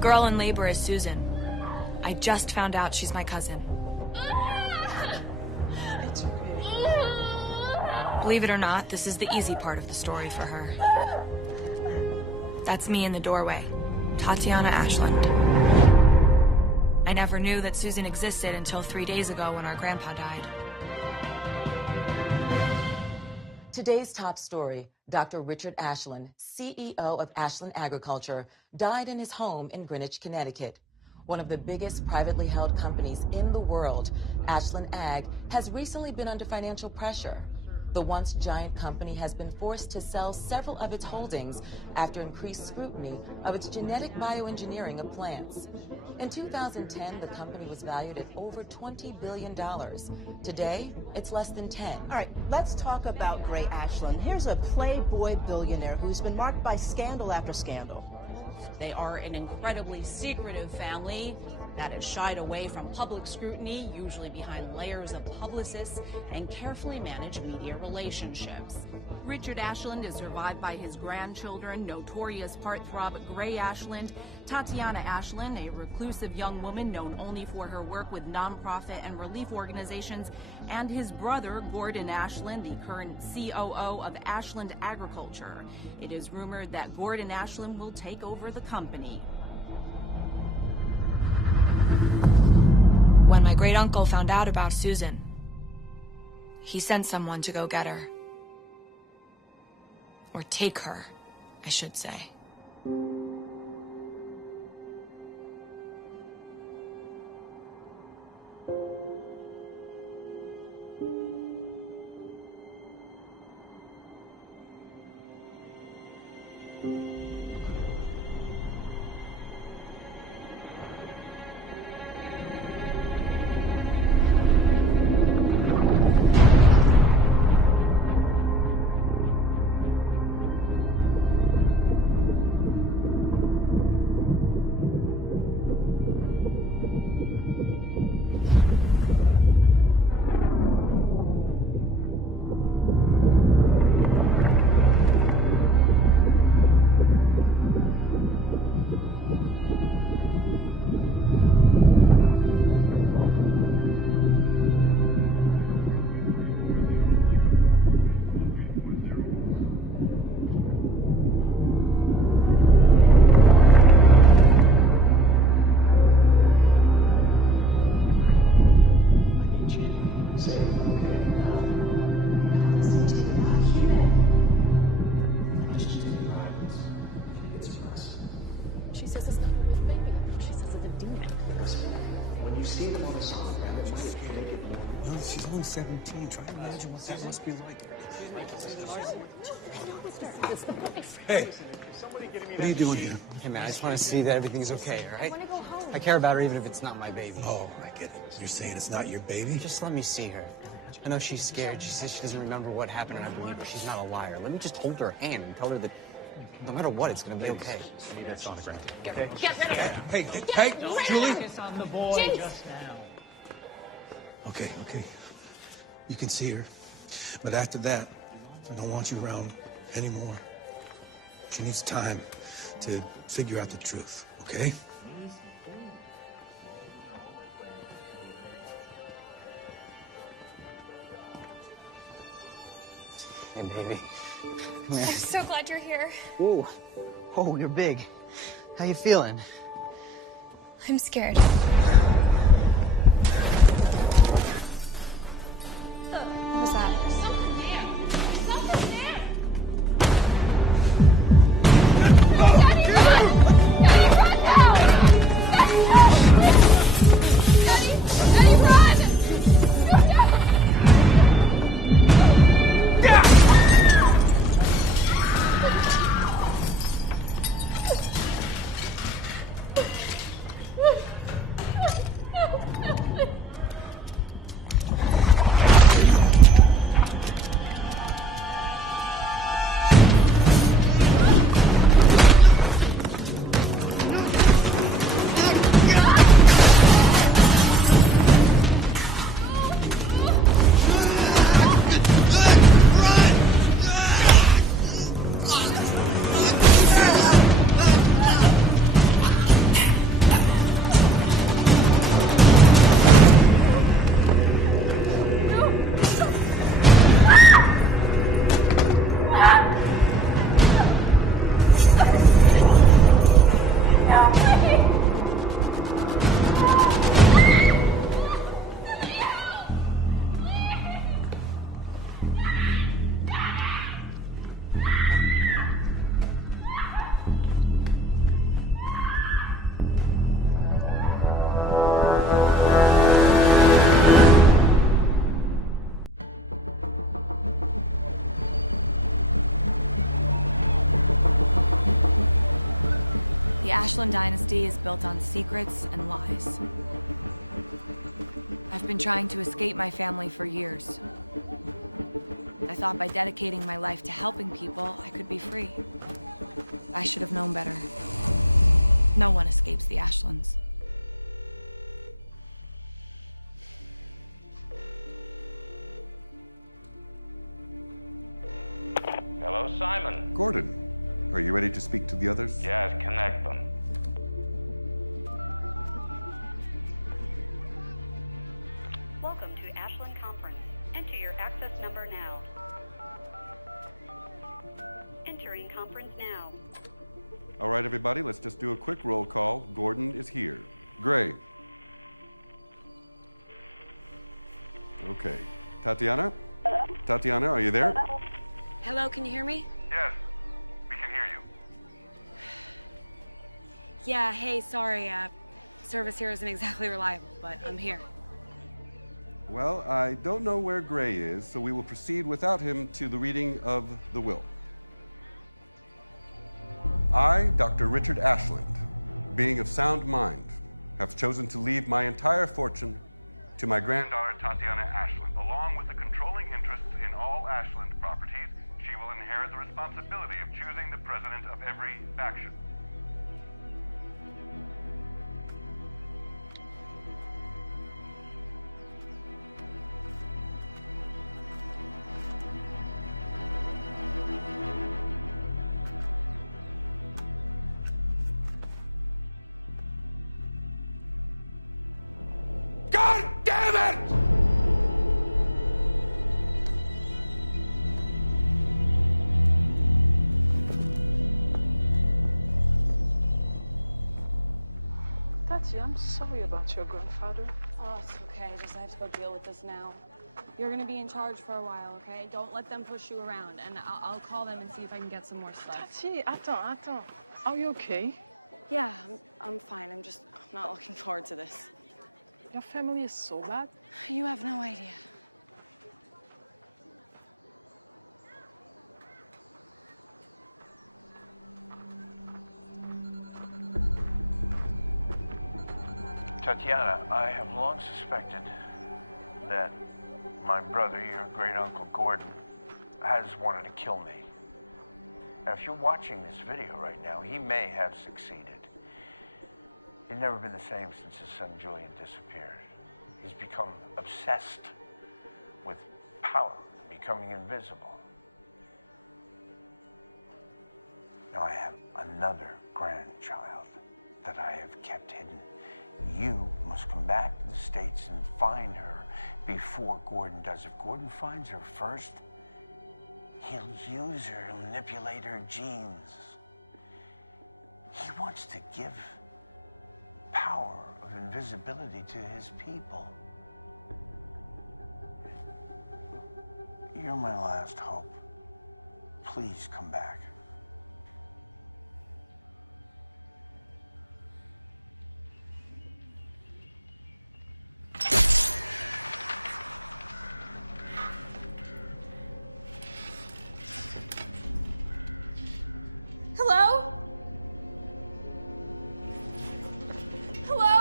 girl in labor is Susan. I just found out she's my cousin. Believe it or not, this is the easy part of the story for her. That's me in the doorway, Tatiana Ashland. I never knew that Susan existed until 3 days ago when our grandpa died. Today's top story, Dr. Richard Ashland, CEO of Ashland Agriculture, died in his home in Greenwich, Connecticut. One of the biggest privately held companies in the world, Ashland Ag, has recently been under financial pressure. The once giant company has been forced to sell several of its holdings after increased scrutiny of its genetic bioengineering of plants. In 2010, the company was valued at over $20 billion. Today, it's less than 10. All right, let's talk about Gray Ashland. Here's a playboy billionaire who's been marked by scandal after scandal. They are an incredibly secretive family that has shied away from public scrutiny, usually behind layers of publicists and carefully managed media relationships. Richard Ashland is survived by his grandchildren, notorious heartthrob Gray Ashland, Tatiana Ashland, a reclusive young woman known only for her work with nonprofit and relief organizations, and his brother, Gordon Ashland, the current COO of Ashland Agriculture. It is rumored that Gordon Ashland will take over the company. When my great-uncle found out about Susan, he sent someone to go get her. Or take her, I should say. She's only 17. Try to imagine what that must be like. Hey. Listen, is somebody getting me that machine? I just want to see that everything's okay. I want to go home. I care about her even if it's not my baby. Oh, I get it. You're saying it's not your baby? Just let me see her. I know she's scared. She says she doesn't remember what happened. She's not a liar. Let me just hold her hand and tell her that no matter what, it's going to be okay. Get rid of her. Hey, Don't focus on the boy Jinx. just now. Okay. You can see her. But after that, I don't want you around anymore. She needs time to figure out the truth, okay? Hey, baby. I'm so glad you're here. Ooh, you're big. How you feeling? I'm scared. The Ashland dynasty is built on secrets and lies. I've been trying to escape my family for years. I thought by dedicating my life to helping people, I could be free. I should have known better. No one escapes the Ashlands. Hello, Simon. Gordon, are you ready to speak to the others? Yes, connect them. Welcome to Ashland Conference. Enter your access number now. Entering conference now. All right, everybody, let's just do a quick roll call. Gordon is here. Gray. Okay. Tatiana? Tatiana, are you there? Hello, can you hear me? Yes, we can hear you. Yeah, hey, sorry, service here isn't exactly reliable, but I'm here. Well, I don't know where Gray is, so we will proceed without him to the reading of the will. I, Dr. Richard Ashland, being of sound mind, have chosen to leave my entire fortune to my granddaughter, Tatiana Ashland. Along with the controlling interests in all Ashland properties, she will inherit the responsibility of choosing the president of every faction. God damn it! Tati, I'm sorry about your grandfather. Oh, it's okay. Just I have to go deal with this now. You're gonna be in charge for a while, okay? Don't let them push you around, and I'll call them and see if I can get some more stuff. Tati, attends. Are you okay? Yeah, I'm fine. I'm not looking forward to this. Your family is so bad. You have no idea. Tatiana, I have long suspected that my brother, your great-uncle Gordon, has wanted to kill me. Now, if you're watching this video right now, he may have succeeded. He's never been the same since his son Julian disappeared. He's become obsessed with power, becoming invisible. Now I have another grandchild that I have kept hidden. You must come back to the States and find her before Gordon does. If Gordon finds her first, he'll use her and manipulate her genes. He wants to give power of invisibility to his people. You're my last hope. Please come back. Hello? Hello?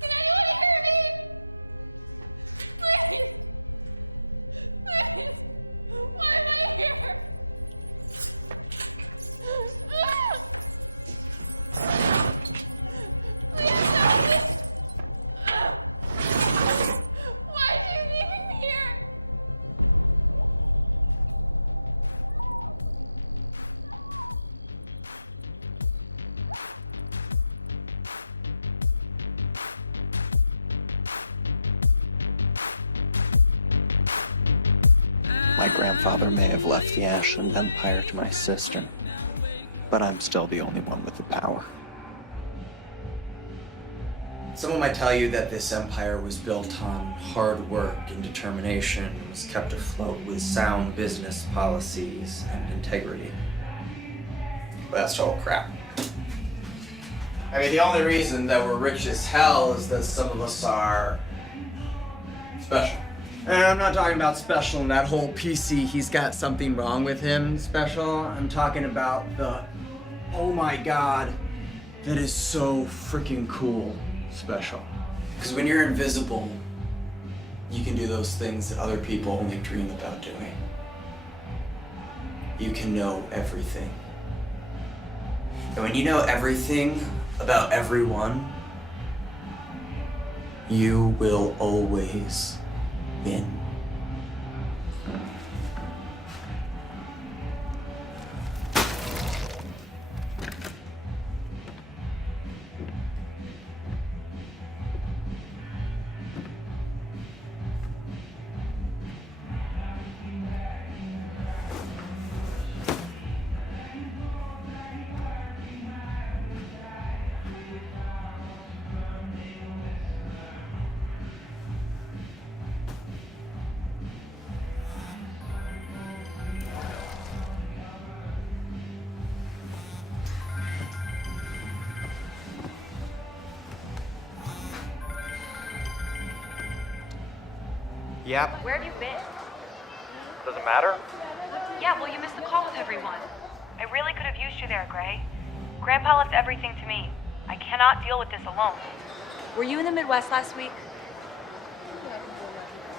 Can anyone hear me? Please! Please! Why am I here? Please help me! Why do you leave me here? My grandfather may have left the Ashland Empire to my sister, but I'm still the only one with the power. Someone might tell you that this empire was built on hard work and determination, was kept afloat with sound business policies and integrity. But that's all crap. I mean, the only reason that we're rich as hell is that some of us are special. And I'm not talking about special in that whole PC, he's got something wrong with him special. I'm talking about the, oh my god, that is so freaking cool special. Because when you're invisible, you can do those things that other people only dream about doing. You can know everything. And when you know everything about everyone, you will always win. Yep. Where have you been? Does it matter? Yeah, well, you missed the call with everyone. I really could have used you there, Gray. Grandpa left everything to me. I cannot deal with this alone. Were you in the Midwest last week?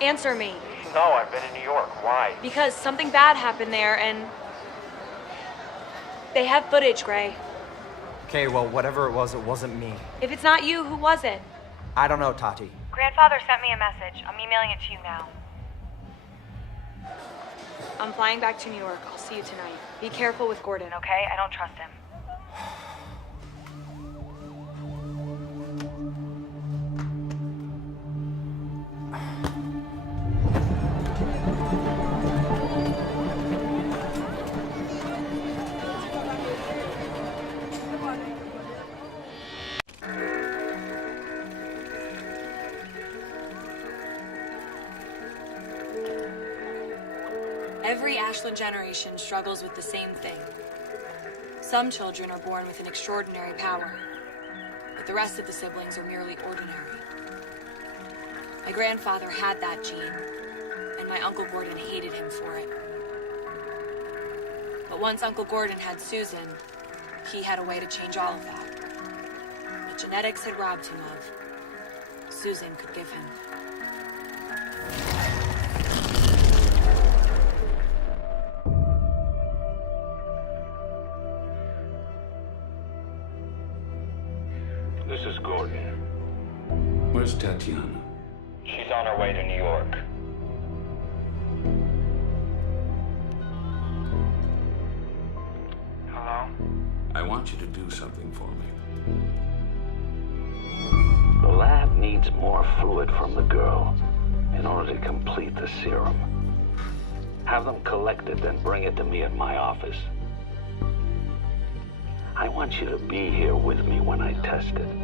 Answer me. No, I've been in New York. Why? Because something bad happened there and... they have footage, Gray. Okay, well, whatever it wasn't me. If it's not you, who was it? I don't know, Tati. Grandfather sent me a message. I'm emailing it to you now. I'm flying back to New York. I'll see you tonight. Be careful with Gordon, okay? I don't trust him. Every Ashland generation struggles with the same thing. Some children are born with an extraordinary power, but the rest of the siblings are merely ordinary. My grandfather had that gene, and my Uncle Gordon hated him for it. But once Uncle Gordon had Susan, he had a way to change all of that. What genetics had robbed him of, Susan could give him. This is Gordon. Where's Tatiana? She's on her way to New York. Hello? I want you to do something for me. The lab needs more fluid from the girl in order to complete the serum. Have them collect it, then bring it to me at my office. I want you to be here with me when I test it.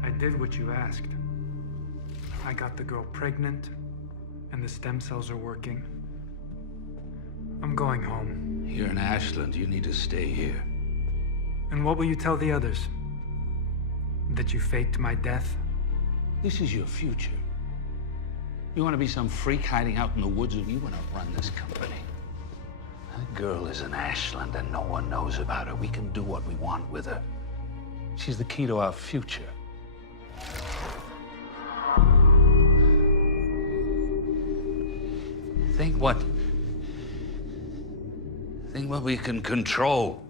I did what you asked. I got the girl pregnant, and the stem cells are working. I'm going home. You're in Ashland. You need to stay here. And what will you tell the others? That you faked my death? This is your future. You want to be some freak hiding out in the woods, or you want to run this company? That girl is in Ashland and no one knows about her. We can do what we want with her. She's the key to our future. Think what we can control.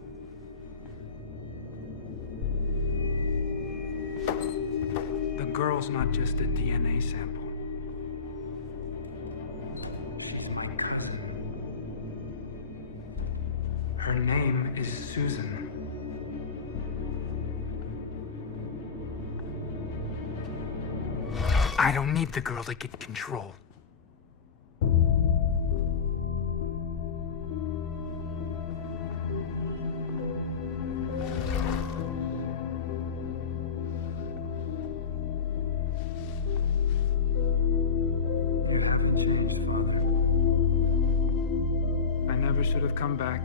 The girl's not just a DNA sample. She's my cousin. Her name is Susan. I don't need the girl to get control. haven't changed, Father. I never should have come back.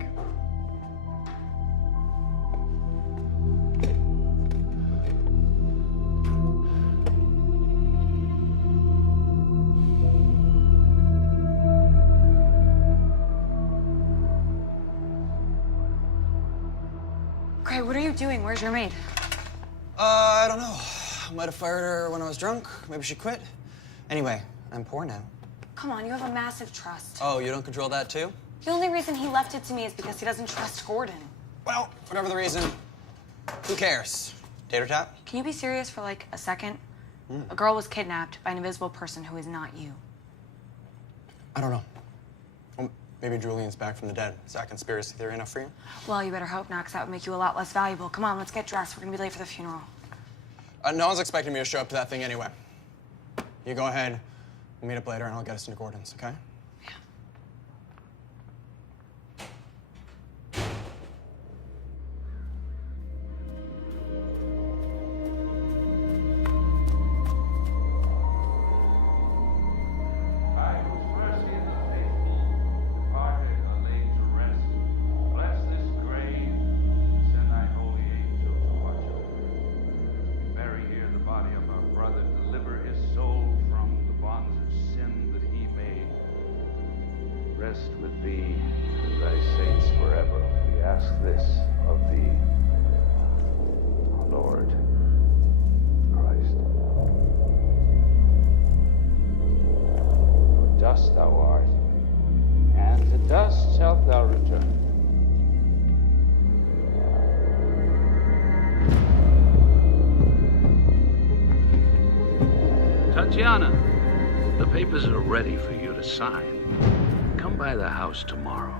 Gray, what are you doing? Where's your maid? I don't know. Might have fired her when I was drunk. Maybe she quit. Anyway, I'm poor now. Come on, you have a massive trust. Oh, you don't control that too? The only reason he left it to me is because he doesn't trust Gordon. Well, whatever the reason, who cares? Tater tot? Can you be serious for like a second? A girl was kidnapped by an invisible person who is not you. I don't know. Well, maybe Julian's back from the dead. Is that conspiracy theory enough for you? Well, you better hope not, because that would make you a lot less valuable. Come on, let's get dressed. We're gonna be late for the funeral. No one's expecting me to show up to that thing anyway. You go ahead. We'll meet up later, and I'll get us into Gordon's, okay? By whose mercy the faithful departed are laid to rest, bless this grave and send thy holy angel to watch over it. As we bury here the body of our brother, deliver his soul from the bonds of sin, that he may rest with thee and thy saints forever. We ask this of thee, Lord Christ. For dust thou art, and to dust shalt thou return. Tatiana, the papers are ready for you to sign. Come by the house tomorrow.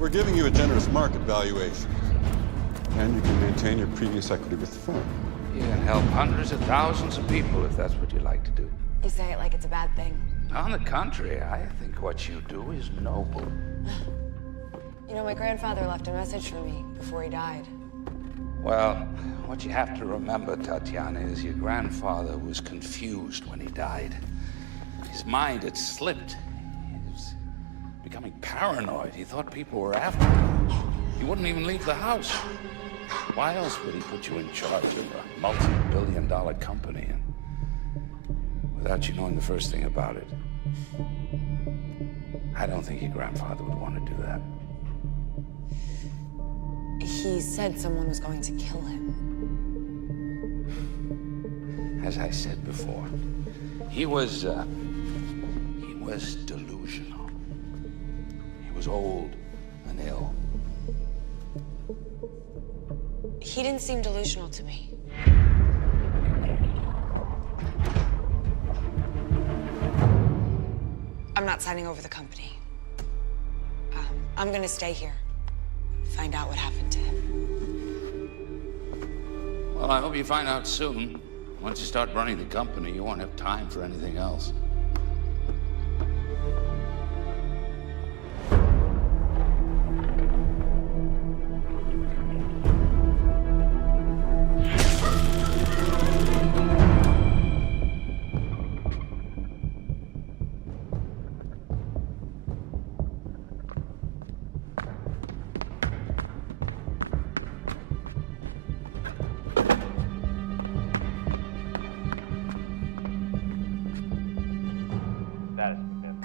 We're giving you a generous market valuation. And you can maintain your previous equity with the firm. You can help hundreds of thousands of people if that's what you like to do. You say it like it's a bad thing. On the contrary, I think what you do is noble. You know, my grandfather left a message for me before he died. Well, what you have to remember, Tatiana, is your grandfather was confused when he died. His mind had slipped. He was becoming paranoid. He thought people were after him. He wouldn't even leave the house. Why else would he put you in charge of a multi-billion-dollar company and without you knowing the first thing about it? I don't think your grandfather would want to do that. He said someone was going to kill him. As I said before, he was old and ill. He didn't seem delusional to me. I'm not signing over the company. I'm gonna stay here. Find out what happened to him. Well, I hope you find out soon. Once you start running the company, you won't have time for anything else. status, McNiff?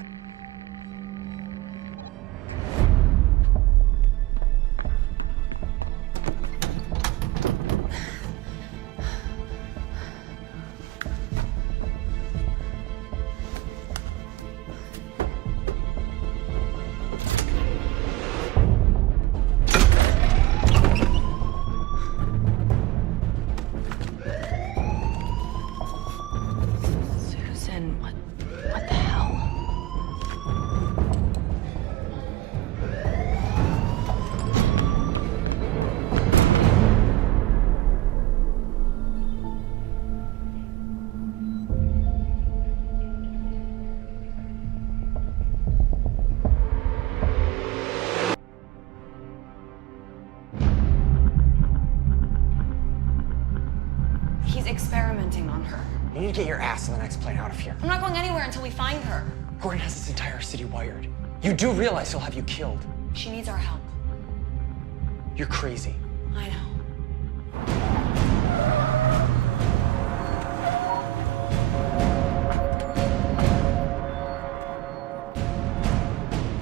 He's experimenting on her. You need to get your ass on the next plane out of here. I'm not going anywhere until we find her. Gordon has this entire city wired. You do realize he'll have you killed. She needs our help. You're crazy. I know.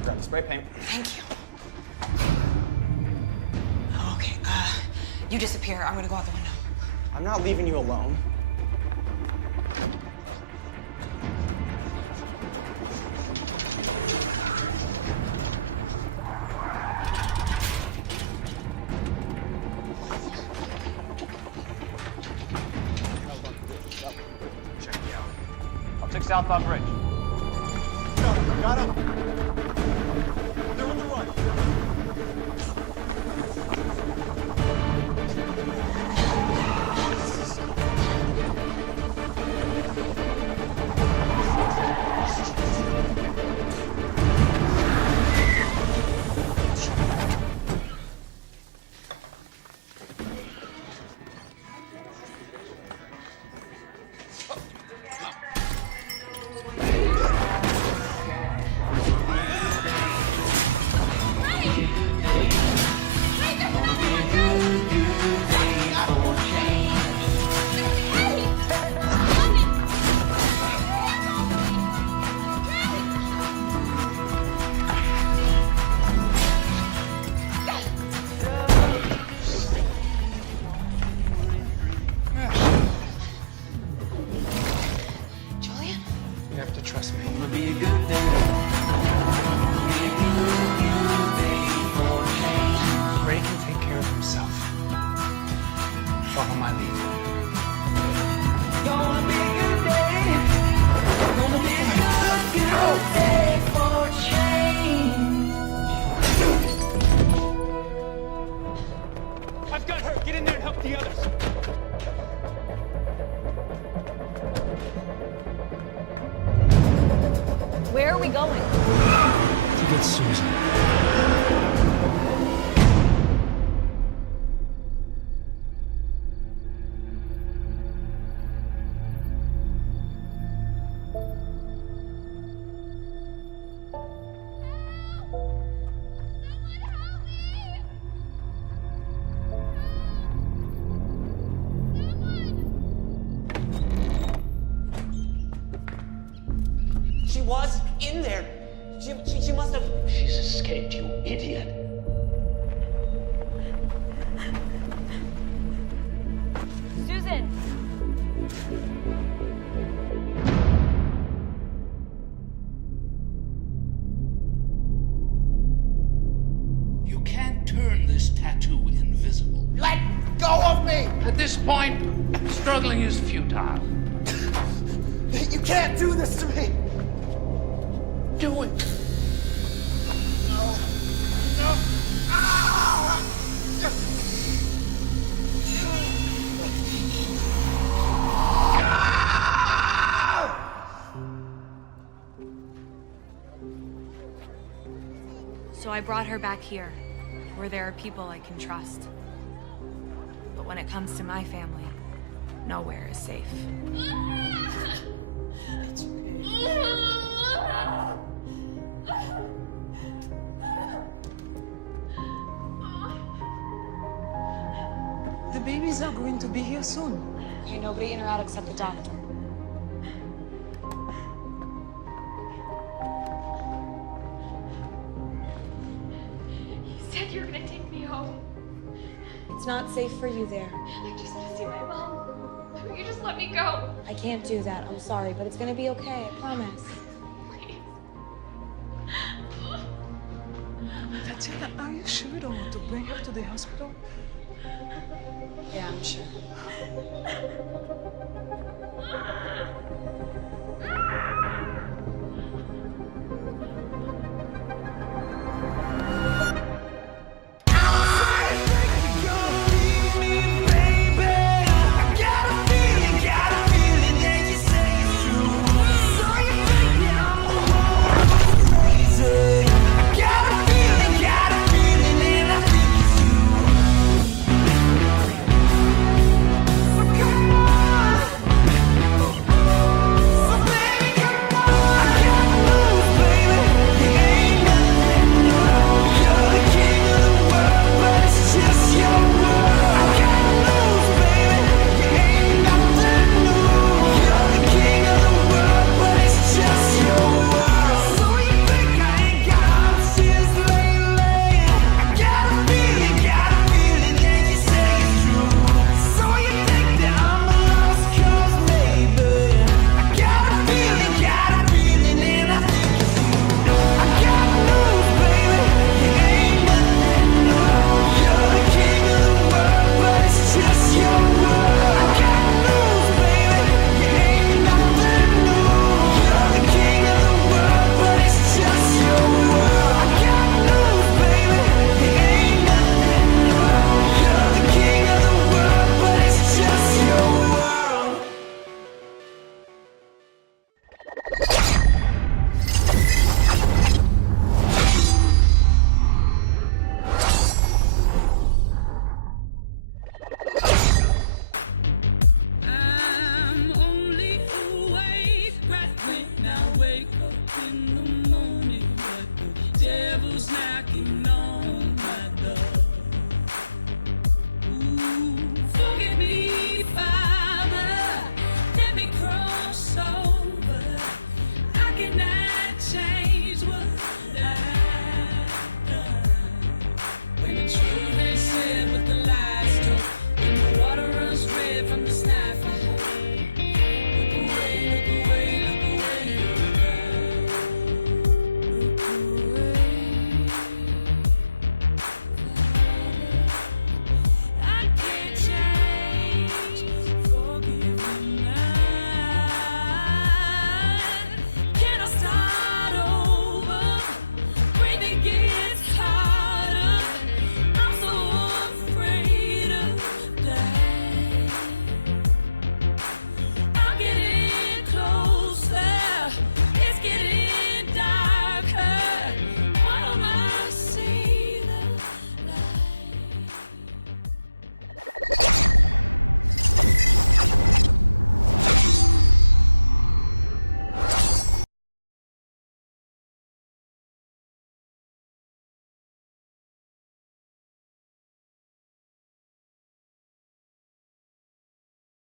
Grab the spray paint. Thank you. Okay, you disappear. I'm gonna go out the window. You alone. Out on the bridge. Up. She was in there. She must have. She's escaped, you idiot. Susan! At this point, struggling is futile. Do it. No. No. Ah! No! It's okay. It's not safe for you there. I just want to see my mom. Why don't you just let me go? I can't do that. I'm sorry, but it's gonna be okay. I promise. Tatiana, are you sure you don't want to bring her to the hospital? Yeah, I'm sure.